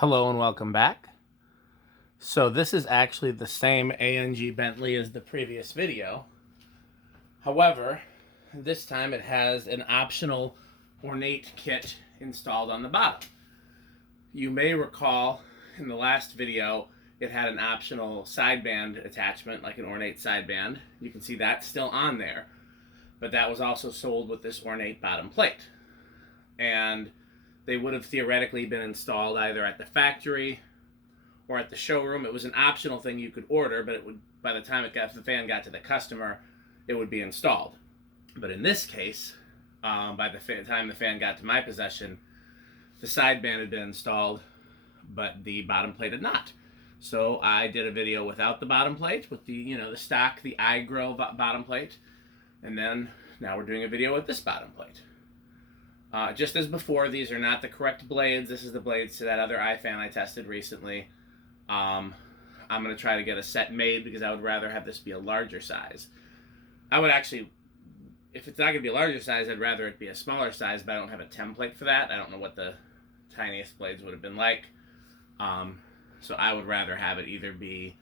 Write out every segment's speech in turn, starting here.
Hello and welcome back. So this is actually the same A&G Bentley as the previous video. However, this time it has an optional ornate kit installed on the bottom. You may recall in the last video it had an optional sideband attachment, like an ornate sideband. You can see that's still on there, but that was also sold with this ornate bottom plate. And they would have theoretically been installed either at the factory or at the showroom. It was an optional thing you could order, but it would, by the time the fan got to the customer, it would be installed. But in this case, by the time the fan got to my possession, the sideband had been installed, but the bottom plate had not. So I did a video without the bottom plate, with the the stock, the iGrill bottom plate, and then now we're doing a video with this bottom plate. Just as before, these are not the correct blades. This is the blades to that other iFan I tested recently. I'm going to try to get a set made because I would rather have this be a larger size. I would actually, if it's not going to be a larger size, I'd rather it be a smaller size, but I don't have a template for that. I don't know what the tiniest blades would have been like. So I would rather have it either be,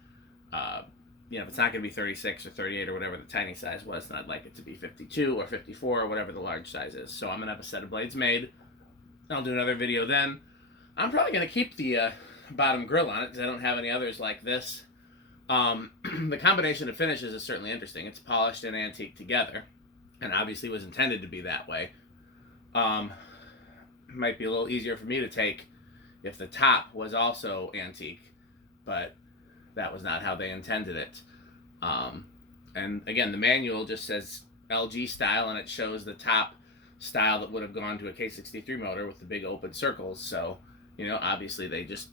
if it's not going to be 36 or 38 or whatever the tiny size was, then I'd like it to be 52 or 54 or whatever the large size is. So I'm going to have a set of blades made. I'll do another video then. I'm probably going to keep the bottom grill on it because I don't have any others like this. The combination of finishes is certainly interesting. It's polished and antique together, and obviously was intended to be that way. Might be a little easier for me to take if the top was also antique, but that was not how they intended it. And again, the manual just says LG style, and it shows the top style that would have gone to a K63 motor with the big open circles. So, obviously they just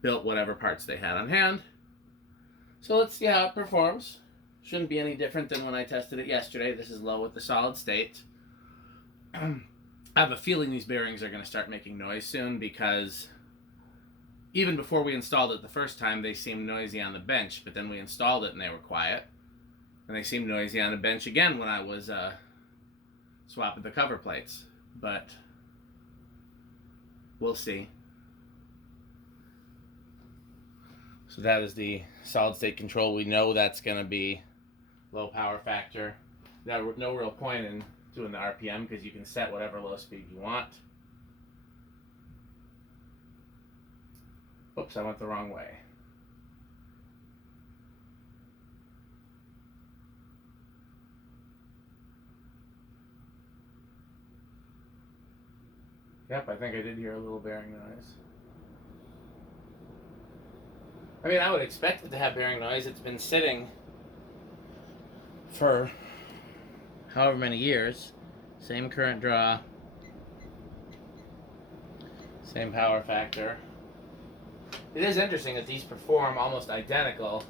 built whatever parts they had on hand. So let's see how it performs. Shouldn't be any different than when I tested it yesterday. This is low with the solid state. I have a feeling these bearings are going to start making noise soon because even before we installed it the first time, they seemed noisy on the bench, but then we installed it and they were quiet. And they seemed noisy on the bench again when I was swapping the cover plates. But we'll see. So that is the solid state control. We know that's going to be low power factor. There's no real point in doing the RPM because you can set whatever low speed you want. Oops, I went the wrong way. Yep, I think I did hear a little bearing noise. I mean, I would expect it to have bearing noise. It's been sitting for however many years. Same current draw. Same power factor. It is interesting that these perform almost identical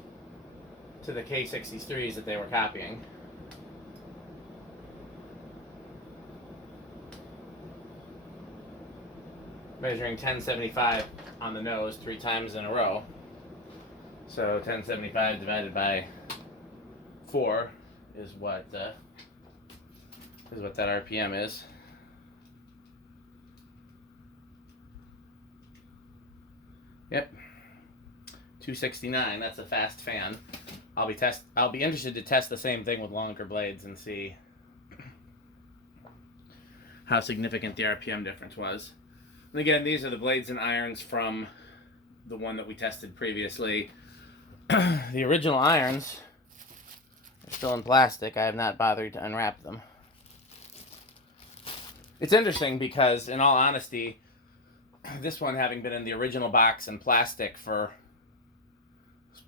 to the K63s that they were copying. Measuring 1075 on the nose 3 times in a row. So 1075 divided by 4 is what that RPM is. Yep, 269. That's a fast fan. I'll be interested to test the same thing with longer blades and see how significant the RPM difference was. And again, these are the blades and irons from the one that we tested previously. The original irons are still in plastic. I have not bothered to unwrap them. It's interesting because, in all honesty, this one having been in the original box and plastic for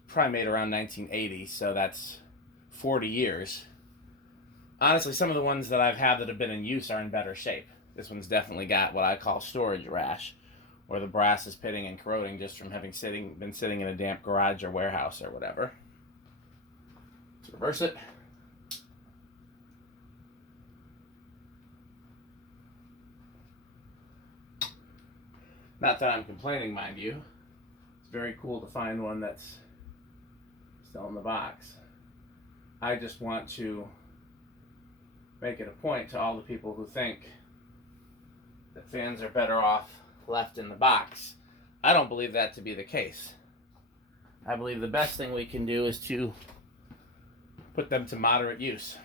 probably made around 1980, so that's 40 years. Honestly, some of the ones that I've had that have been in use are in better shape. This one's definitely got what I call storage rash, where the brass is pitting and corroding just from having been sitting in a damp garage or warehouse or whatever. Let's reverse it. Not that I'm complaining, mind you. It's very cool to find one that's still in the box. I just want to make it a point to all the people who think that fans are better off left in the box. I don't believe that to be the case. I believe the best thing we can do is to put them to moderate use.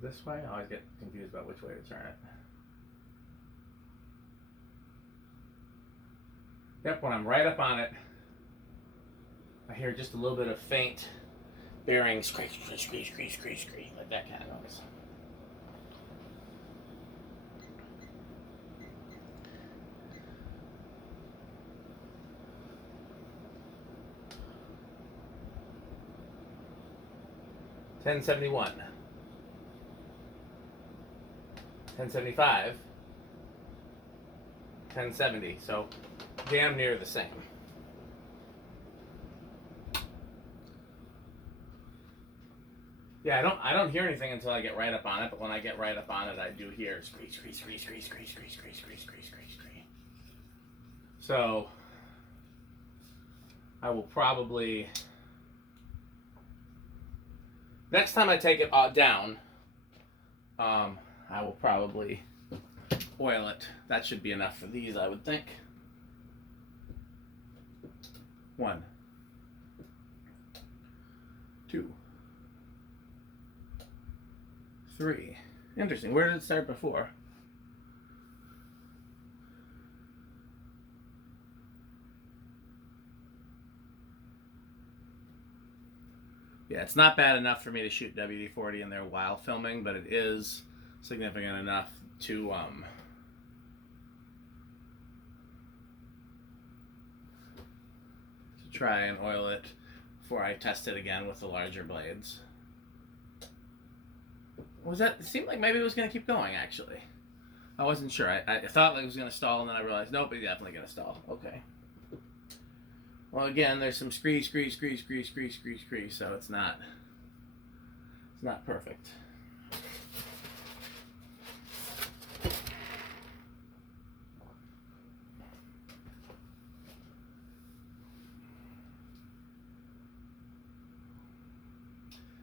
This way? I always get confused about which way to turn it. Yep, when I'm right up on it, I hear just a little bit of faint bearing screech, like that kind of noise. $10.71. $10.75. $10.70. So damn near the same. Yeah, I don't hear anything until I get right up on it, but when I get right up on it, I do hear screech. So I will probably, next time I take it down, I will probably oil it. That should be enough for these, I would think. 1, 2, 3. Interesting. Where did it start before? Yeah, it's not bad enough for me to shoot WD-40 in there while filming, but it is significant enough to try and oil it before I test it again with the larger blades. Was that? It seemed like maybe it was going to keep going, actually. I wasn't sure. I thought it was going to stall, and then I realized, nope, it's definitely going to stall. Okay. Well, again, there's some screech, so it's not perfect.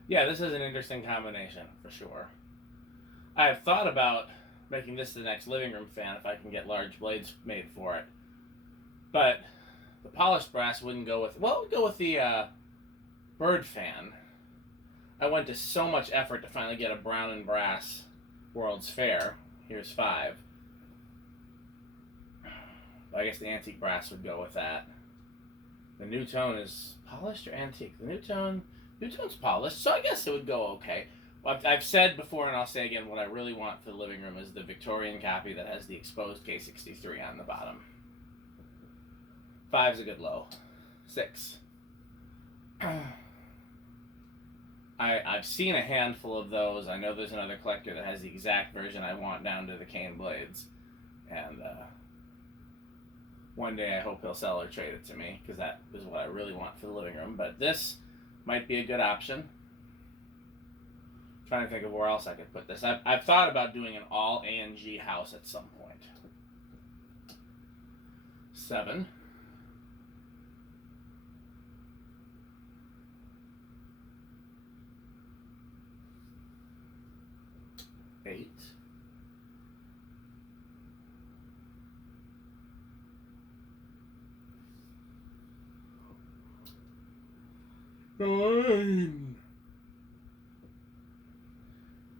Yeah, this is an interesting combination, for sure. I've thought about making this the next living room fan if I can get large blades made for it. But the polished brass wouldn't go with, well, it would go with the bird fan. I went to so much effort to finally get a brown and brass World's Fair. Here's 5. I guess the antique brass would go with that. The new tone is polished or antique? The new tone's polished, so I guess it would go okay. I've said before, and I'll say again, what I really want for the living room is the Victorian copy that has the exposed K63 on the bottom. 5's a good low. 6. I've seen a handful of those. I know there's another collector that has the exact version I want down to the cane blades. And one day I hope he'll sell or trade it to me, because that is what I really want for the living room. But this might be a good option. Trying to think of where else I could put this. I've thought about doing an all A&G house at some point. 7. 8. 9.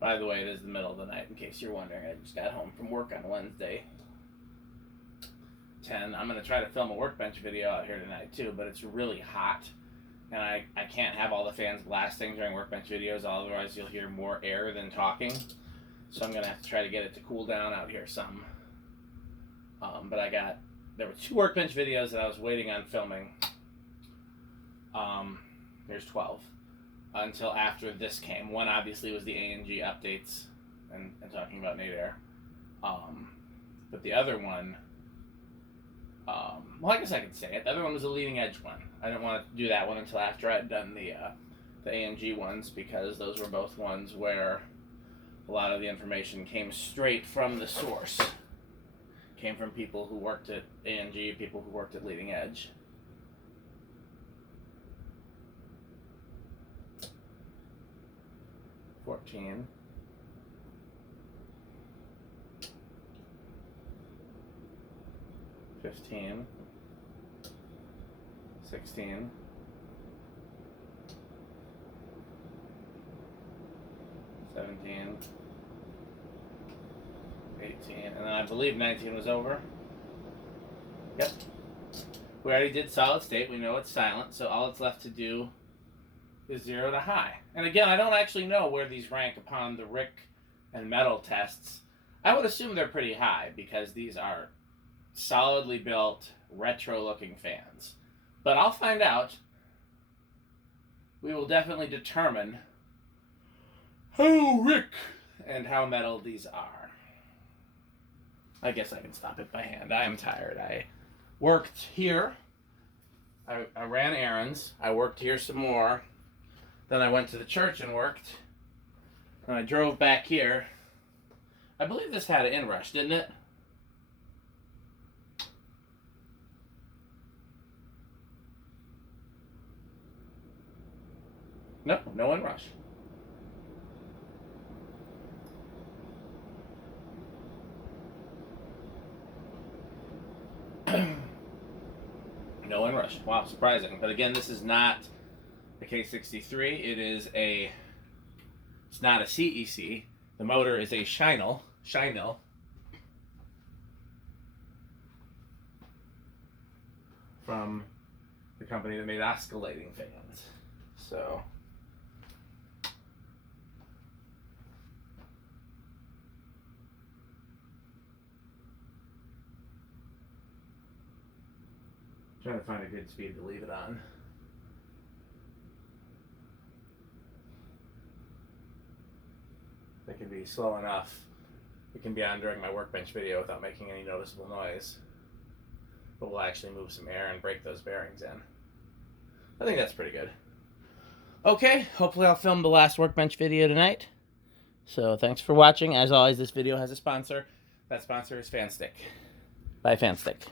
By the way, it is the middle of the night, in case you're wondering. I just got home from work on Wednesday. 10. I'm going to try to film a workbench video out here tonight, too, but it's really hot. And I can't have all the fans blasting during workbench videos, otherwise you'll hear more air than talking. So I'm going to have to try to get it to cool down out here some. But there were 2 workbench videos that I was waiting on filming. There's 12. Until after this came. One obviously was the A&G updates and talking about nadir. But the other one, well, I guess I could say it. The other one was a leading edge one. I didn't want to do that one until after I'd done the A&G ones, because those were both ones where a lot of the information came straight from the source. Came from people who worked at A&G, people who worked at leading edge. 14. 15. 16. 17. 18. And then I believe 19 was over. Yep. We already did solid state. We know it's silent, so all it's left to do is 0 to high. And again, I don't actually know where these rank upon the Rick and metal tests. I would assume they're pretty high because these are solidly built, retro-looking fans. But I'll find out. We will definitely determine how Rick and how metal these are. I guess I can stop it by hand. I am tired. I worked here. I ran errands. I worked here some more. Then I went to the church and worked. And I drove back here. I believe this had an inrush, didn't it? No, no inrush. No inrush. Wow, surprising. But again, this is not a K63. It's not a CEC. The motor is a Shinel. From the company that made oscillating fans. So trying to find a good speed to leave it on. It can be slow enough. It can be on during my workbench video without making any noticeable noise. But we'll actually move some air and break those bearings in. I think that's pretty good. Okay, hopefully I'll film the last workbench video tonight. So thanks for watching. As always, this video has a sponsor. That sponsor is Fanstick. Bye, Fanstick.